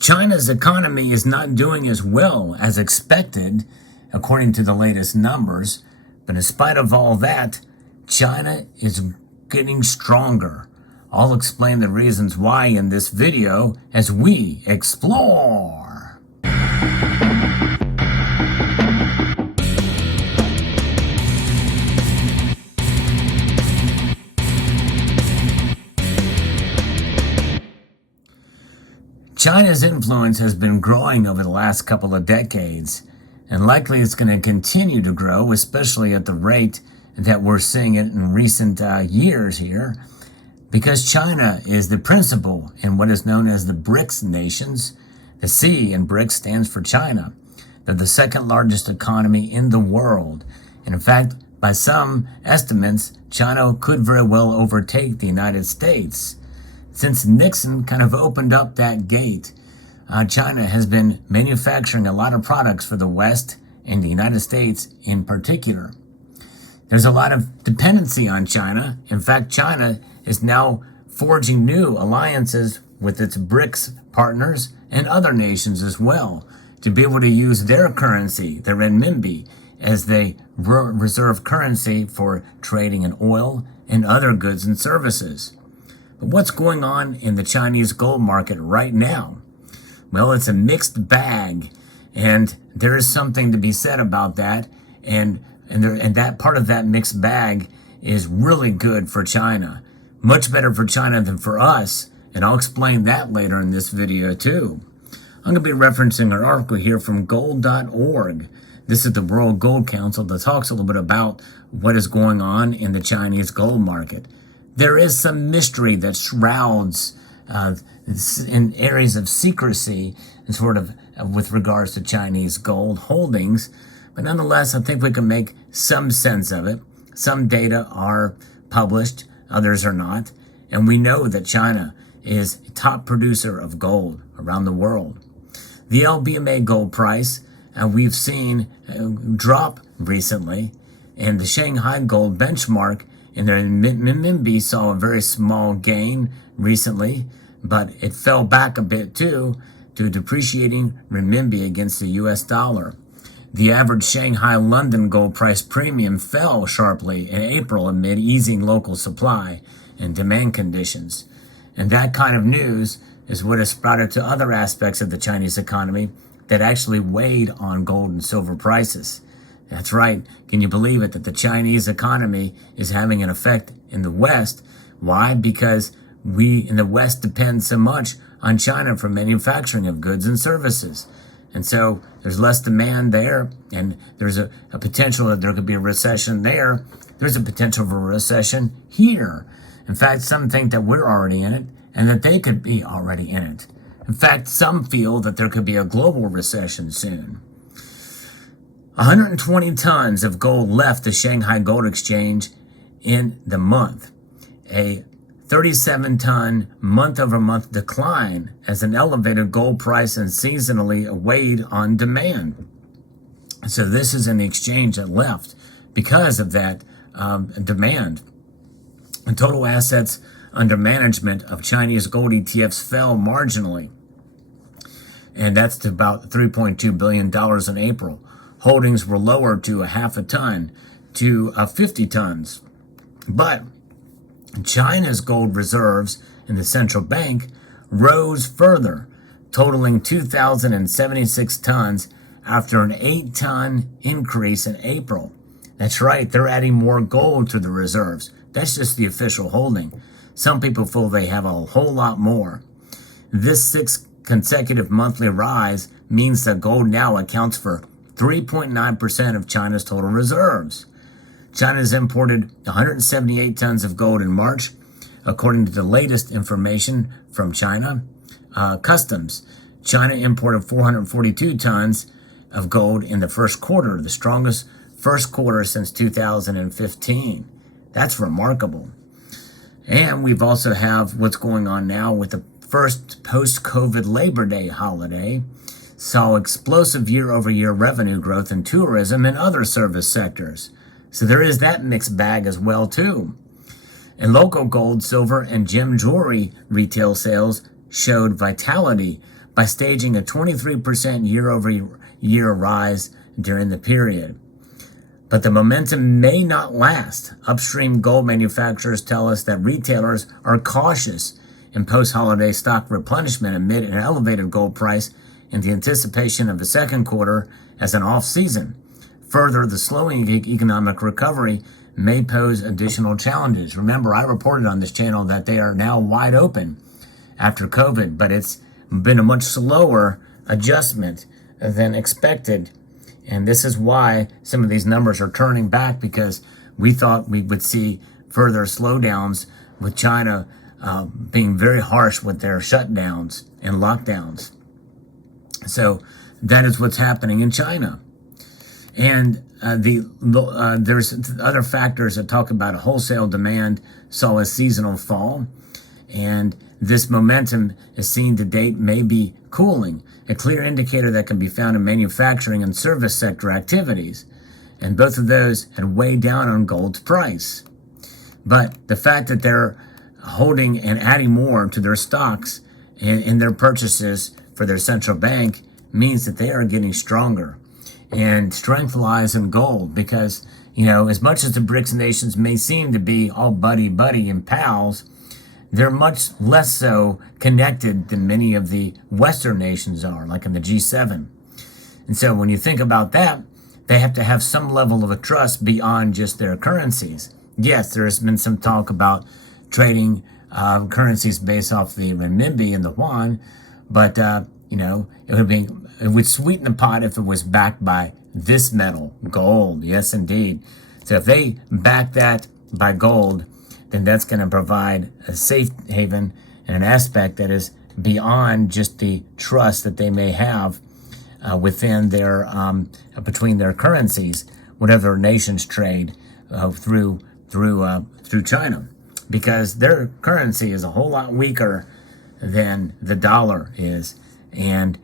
China's economy is not doing as well as expected, according to the latest numbers. But in spite of all that, China is getting stronger. I'll explain the reasons why in this video as we explore. China's influence has been growing over the last couple of decades, and likely it's going to continue to grow, especially at the rate that we're seeing it in recent years here, because China is the principal in what is known as the BRICS nations. The C in BRICS stands for China. They're the second largest economy in the world. And in fact, by some estimates, China could very well overtake the United States. Since Nixon kind of opened up that gate, China has been manufacturing a lot of products for the West and the United States in particular. There's a lot of dependency on China. In fact, China is now forging new alliances with its BRICS partners and other nations as well to be able to use their currency, the renminbi, as the reserve currency for trading in oil and other goods and services. But what's going on in the Chinese gold market right now? Well, it's a mixed bag, and there is something to be said about that, and that part of that mixed bag is really good for China. Much better for China than for us, and I'll explain that later in this video too. I'm going to be referencing an article here from gold.org. This is the World Gold Council that talks a little bit about what is going on in the Chinese gold market. There is some mystery that shrouds in areas of secrecy and sort of with regards to Chinese gold holdings. But nonetheless, I think we can make some sense of it. Some data are published, others are not. And we know that China is a top producer of gold around the world. The LBMA gold price, we've seen drop recently, and the Shanghai gold benchmark and the renminbi saw a very small gain recently, but it fell back a bit too to depreciating renminbi against the US dollar. The average Shanghai London gold price premium fell sharply in April amid easing local supply and demand conditions. And that kind of news is what has sprouted to other aspects of the Chinese economy that actually weighed on gold and silver prices. That's right. Can you believe it that the Chinese economy is having an effect in the West? Why? Because we in the West depend so much on China for manufacturing of goods and services. And so there's less demand there, and there's a potential that there could be a recession there. There's a potential for a recession here. In fact, some think that we're already in it and that they could be already in it. In fact, some feel that there could be a global recession soon. 120 tons of gold left the Shanghai Gold Exchange in the month, a 37-ton month-over-month decline as an elevated gold price and seasonally weighed on demand. So this is an exchange that left because of that demand. And total assets under management of Chinese gold ETFs fell marginally, and that's to about $3.2 billion in April. Holdings were lowered to a half a ton to 50 tons. But China's gold reserves in the central bank rose further, totaling 2,076 tons after an 8-ton increase in April. That's right, they're adding more gold to the reserves. That's just the official holding. Some people feel they have a whole lot more. This 6th consecutive monthly rise means that gold now accounts for 3.9% of China's total reserves. China has imported 178 tons of gold in March, according to the latest information from China Customs. China imported 442 tons of gold in the first quarter, the strongest first quarter since 2015. That's remarkable. And we've also have what's going on now with the first post-COVID Labor Day holiday. Saw explosive year-over-year revenue growth in tourism and other service sectors. So there is that mixed bag as well, too. And local gold, silver, and gem jewelry retail sales showed vitality, by staging a 23% year-over-year rise during the period. But the momentum may not last. Upstream gold manufacturers tell us that retailers are cautious in post-holiday stock replenishment amid an elevated gold price in the anticipation of the second quarter as an off-season. Further, the slowing economic recovery may pose additional challenges. Remember, I reported on this channel that they are now wide open after COVID, but it's been a much slower adjustment than expected. And this is why some of these numbers are turning back, because we thought we would see further slowdowns with China being very harsh with their shutdowns and lockdowns. So that is what's happening in China. And there's other factors that talk about wholesale demand saw a seasonal fall, and this momentum is seen to date may be cooling, a clear indicator that can be found in manufacturing and service sector activities. And both of those had weighed down on gold's price. But the fact that they're holding and adding more to their stocks in their purchases for their central bank means that they are getting stronger. And strength lies in gold, because, as much as the BRICS nations may seem to be all buddy and pals, they're much less so connected than many of the Western nations are, like in the G7. And so when you think about that, they have to have some level of a trust beyond just their currencies. Yes, there's been some talk about trading currencies based off the renminbi and the yuan, but it would sweeten the pot if it was backed by this metal, gold. Yes, indeed. So if they back that by gold, then that's going to provide a safe haven and an aspect that is beyond just the trust that they may have within their between their currencies, whatever nations trade through China, because their currency is a whole lot weaker than the dollar is. And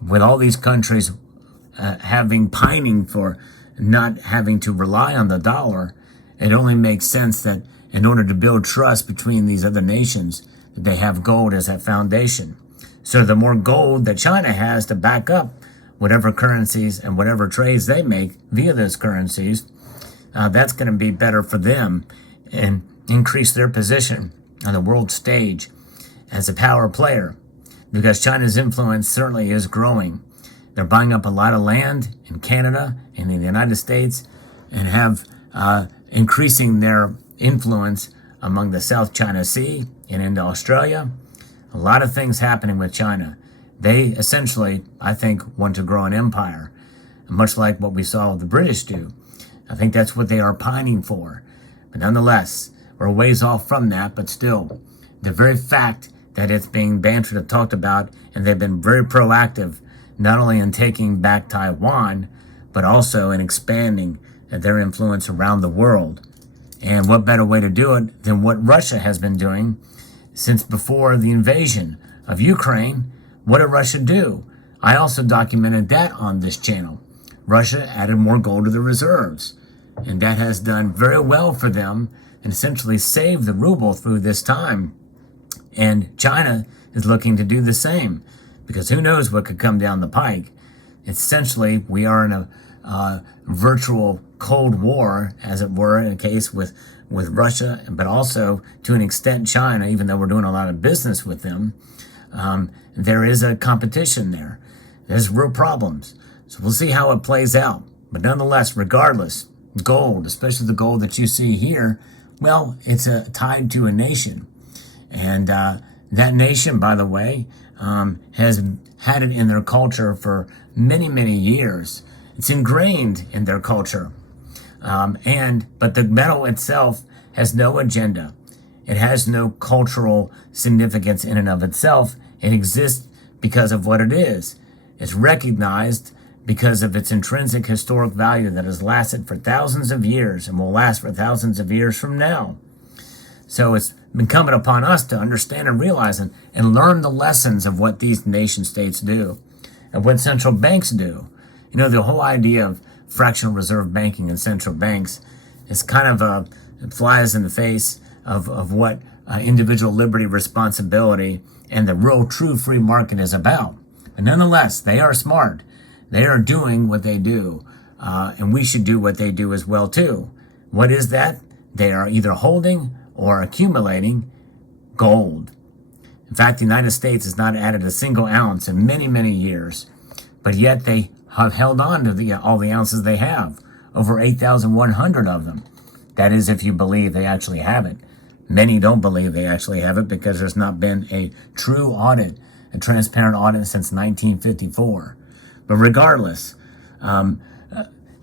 with all these countries pining for not having to rely on the dollar, it only makes sense that in order to build trust between these other nations, that they have gold as a foundation. So the more gold that China has to back up whatever currencies and whatever trades they make via those currencies, that's going to be better for them and increase their position on the world stage as a power player, because China's influence certainly is growing. They're buying up a lot of land in Canada and in the United States, and have increasing their influence among the South China Sea and into Australia. A lot of things happening with China. They essentially, I think, want to grow an empire, much like what we saw the British do. I think that's what they are pining for. But nonetheless, we're a ways off from that, but still, the very fact that it's being bantered and talked about, and they've been very proactive, not only in taking back Taiwan, but also in expanding their influence around the world. And what better way to do it than what Russia has been doing since before the invasion of Ukraine? What did Russia do? I also documented that on this channel. Russia added more gold to the reserves, and that has done very well for them and essentially saved the ruble through this time. And China is looking to do the same, because who knows what could come down the pike. Essentially, we are in a virtual Cold War, as it were, in a case with Russia, but also to an extent China, even though we're doing a lot of business with them. There is a competition there. There's real problems. So we'll see how it plays out. But nonetheless, regardless, gold, especially the gold that you see here, well, it's tied to a nation. And that nation, by the way, has had it in their culture for many, many years. It's ingrained in their culture. But the metal itself has no agenda. It has no cultural significance in and of itself. It exists because of what it is. It's recognized because of its intrinsic historic value that has lasted for thousands of years and will last for thousands of years from now. So it's incumbent upon us to understand and realize and learn the lessons of what these nation states do and what central banks do. The whole idea of fractional reserve banking and central banks is kind of it flies in the face of what individual liberty, responsibility, and the real true free market is about. But nonetheless, they are smart. They are doing what they do, and we should do what they do as well too. What is that? They are either holding or accumulating gold. In fact, the United States has not added a single ounce in many, many years, but yet they have held on to all the ounces they have, over 8,100 of them. That is, if you believe they actually have it. Many don't believe they actually have it because there's not been a true audit, a transparent audit since 1954. But regardless,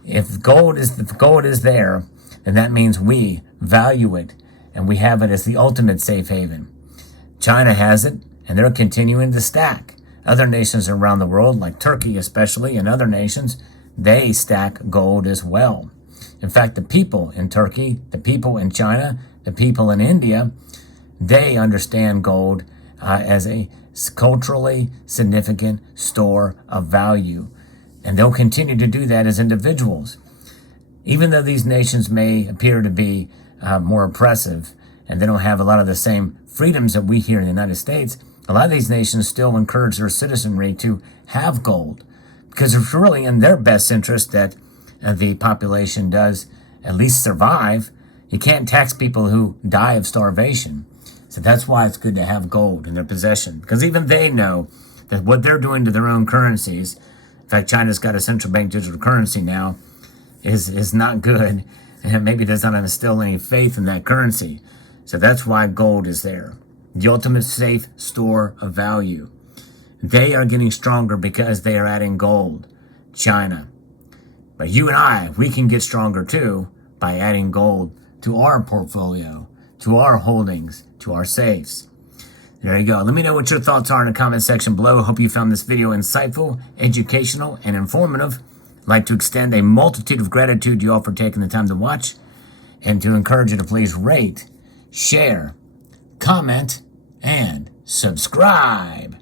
if gold is there, then that means we value it and we have it as the ultimate safe haven. China has it, and they're continuing to stack. Other nations around the world, like Turkey especially, and other nations, they stack gold as well. In fact, the people in Turkey, the people in China, the people in India, they understand gold as a culturally significant store of value. And they'll continue to do that as individuals. Even though these nations may appear to be more oppressive and they don't have a lot of the same freedoms that we here in the United States, a lot of these nations still encourage their citizenry to have gold because it's really in their best interest that the population does at least survive. You can't tax people who die of starvation. So that's why it's good to have gold in their possession, because even they know that what they're doing to their own currencies, in fact, China's got a central bank digital currency now, is not good, and it maybe does not instill any faith in that currency. So that's why gold is there. The ultimate safe store of value. They are getting stronger because they are adding gold. China. But you and I, we can get stronger too by adding gold to our portfolio, to our holdings, to our safes. There you go. Let me know what your thoughts are in the comment section below. Hope you found this video insightful, educational, and informative. I'd like to extend a multitude of gratitude to you all for taking the time to watch, and to encourage you to please rate, share, comment, and subscribe.